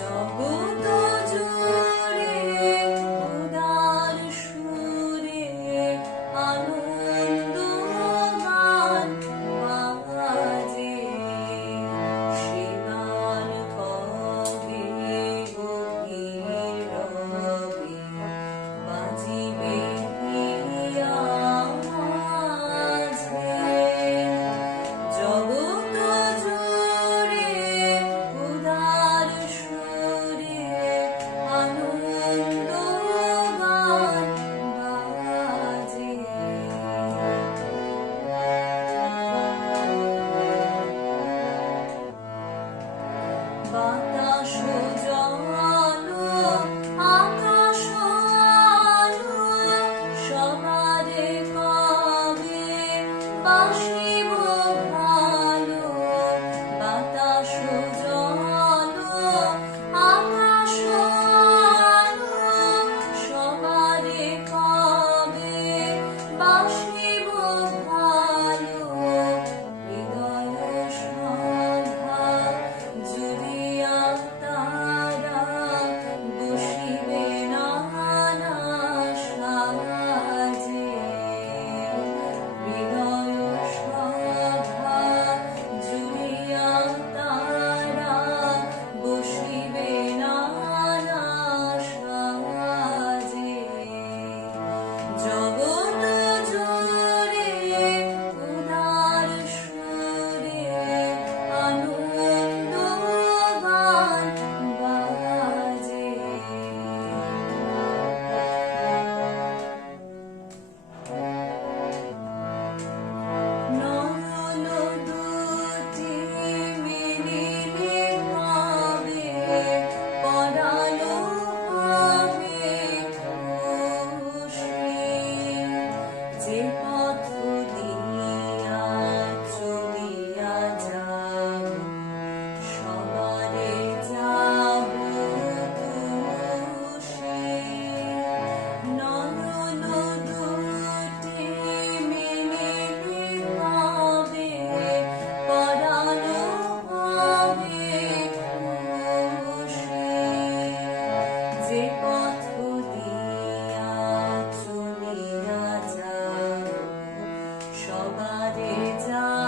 show. Amen. সবারে যা